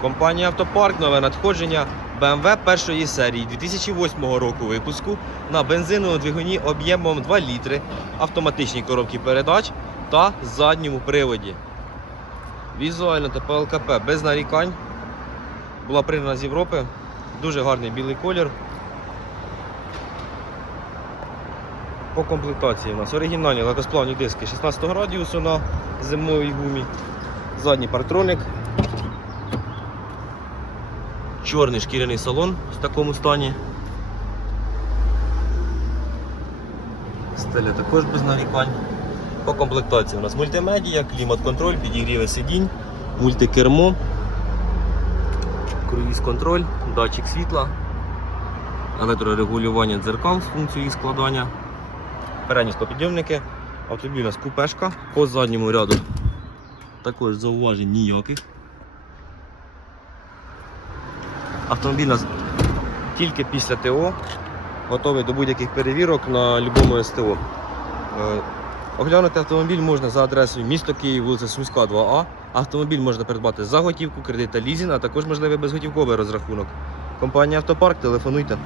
Компанія Автопарк нове надходження BMW першої серії 2008 року випуску на бензиновому двигуні об'ємом 2 літри, автоматичній коробці передач та задньому приводі. Візуально та ПЛКП без нарікань. Була пригнана з Європи. Дуже гарний білий колір. По комплектації у нас оригінальні легкосплавні диски 16 радіусу на зимовій гумі. Задній партроник. Чорний шкіряний салон в такому стані. Стеля також без нарікань. По комплектації у нас мультимедія, клімат-контроль, підігріви сидінь, мультикермо, круїз-контроль, датчик світла, електрорегулювання дзеркал з функцією складання, передні склопідйомники, автомобіль у нас купешка по задньому ряду. Також зауважень ніяких. Автомобіль тільки після ТО готовий до будь-яких перевірок на будь-якому СТО. Е, Оглянути автомобіль можна за адресою місто Київ, вулиця Сумська, 2А. Автомобіль можна придбати за готівку, кредит та лізінг, а також можливий безготівковий розрахунок. Компанія Автопарк, телефонуйте.